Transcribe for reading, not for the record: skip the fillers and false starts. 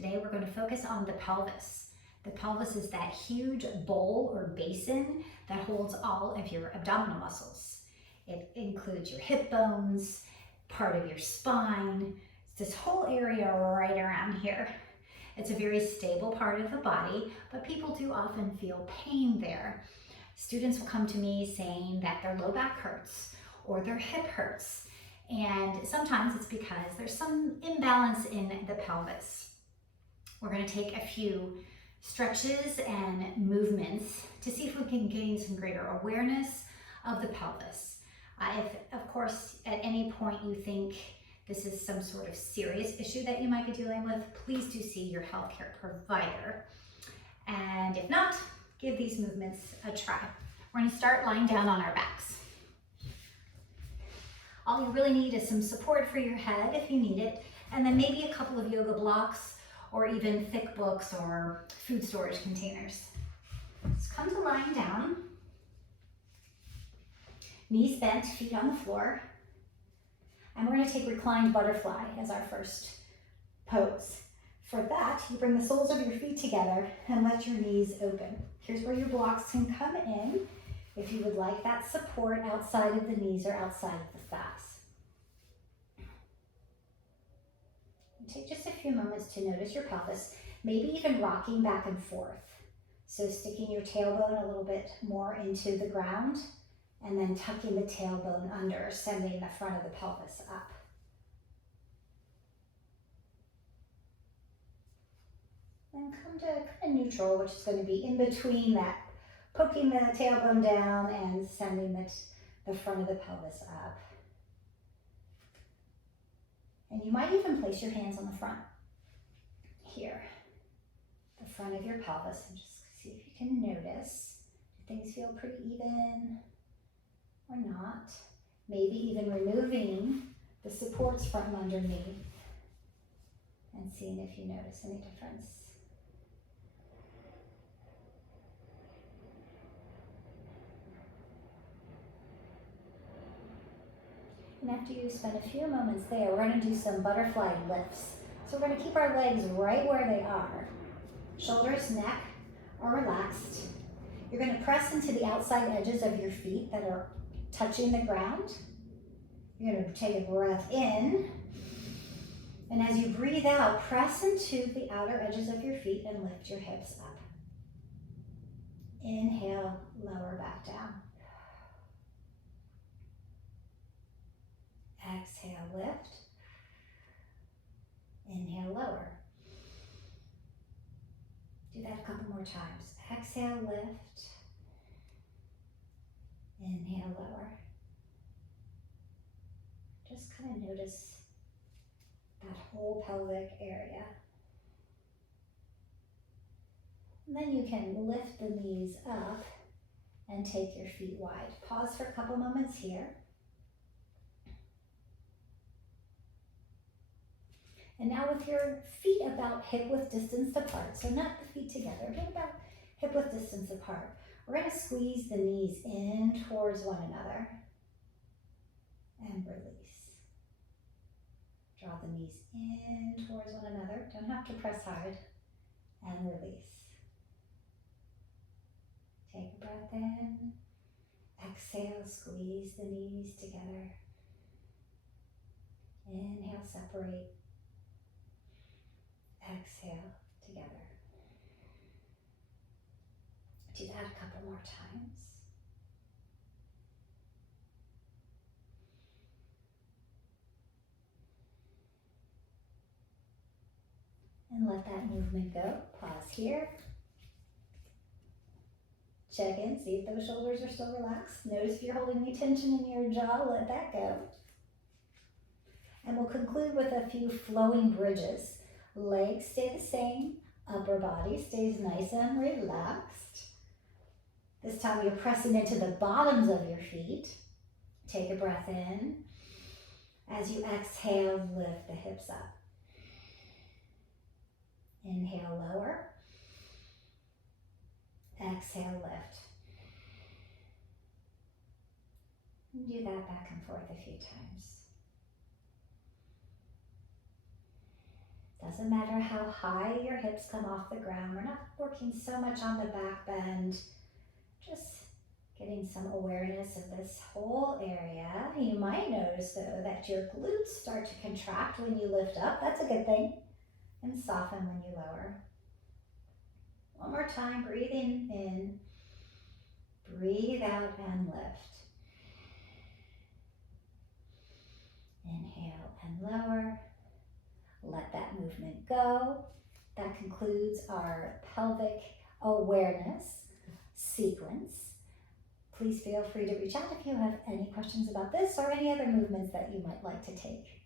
Today we're going to focus on the pelvis. The pelvis is that huge bowl or basin that holds all of your abdominal muscles. It includes your hip bones, part of your spine, this whole area right around here. It's a very stable part of the body, but people do often feel pain there. Students will come to me saying that their low back hurts or their hip hurts, and sometimes it's because there's some imbalance in the pelvis. We're going to take a few stretches and movements to see if we can gain some greater awareness of the pelvis. If, of course, at any point you think this is some sort of serious issue that you might be dealing with, please do see your healthcare provider. And if not, give these movements a try. We're going to start lying down on our backs. All you really need is some support for your head if you need it, and then maybe a couple of yoga blocks or even thick books or food storage containers. Just come to lying down, knees bent, feet on the floor. And we're going to take reclined butterfly as our first pose. For that, you bring the soles of your feet together and let your knees open. Here's where your blocks can come in if you would like that support outside of the knees or outside of the thighs. Take just a few moments to notice your pelvis, maybe even rocking back and forth. So sticking your tailbone a little bit more into the ground, and then tucking the tailbone under, sending the front of the pelvis up. Then come to kind of neutral, which is going to be in between that, poking the tailbone down and sending the front of the pelvis up. And you might even place your hands on the front here, the front of your pelvis, and just see if you can notice. Do things feel pretty even? Or not. Maybe even removing the supports from underneath and seeing if you notice any difference. And after you spend a few moments there, we're going to do some butterfly lifts. So we're going to keep our legs right where they are. Shoulders, neck are relaxed. You're going to press into the outside edges of your feet that are touching the ground. You're going to take a breath in, and as you breathe out, press into the outer edges of your feet and lift your hips up. Inhale, lower back down. Exhale, lift. Inhale, lower. Do that a couple more times. Exhale, lift. Inhale, lower. Just kind of notice that whole pelvic area. And then you can lift the knees up and take your feet wide. Pause for a couple moments here. And now with your feet about hip-width distance apart, so not the feet together, but about hip-width distance apart, we're going to squeeze the knees in towards one another and release. Draw the knees in towards one another. Don't have to press hard, and release. Take a breath in. Exhale, squeeze the knees together. Inhale, separate. Exhale, together. Do that a couple more times. And let that movement go. Pause here. Check in, see if those shoulders are still relaxed. Notice if you're holding any tension in your jaw, let that go. And we'll conclude with a few flowing bridges. Legs stay the same, upper body stays nice and relaxed. This time you're pressing into the bottoms of your feet. Take a breath in. As you exhale, lift the hips up. Inhale, lower. Exhale, lift. And do that back and forth a few times. Doesn't matter how high your hips come off the ground. We're not working so much on the back bend. Just getting some awareness of this whole area. You might notice though that your glutes start to contract when you lift up. That's a good thing. And soften when you lower. One more time, breathing in. Breathe out and lift. Inhale and lower. Let that movement go. That concludes our pelvic awareness sequence. Please feel free to reach out if you have any questions about this or any other movements that you might like to take.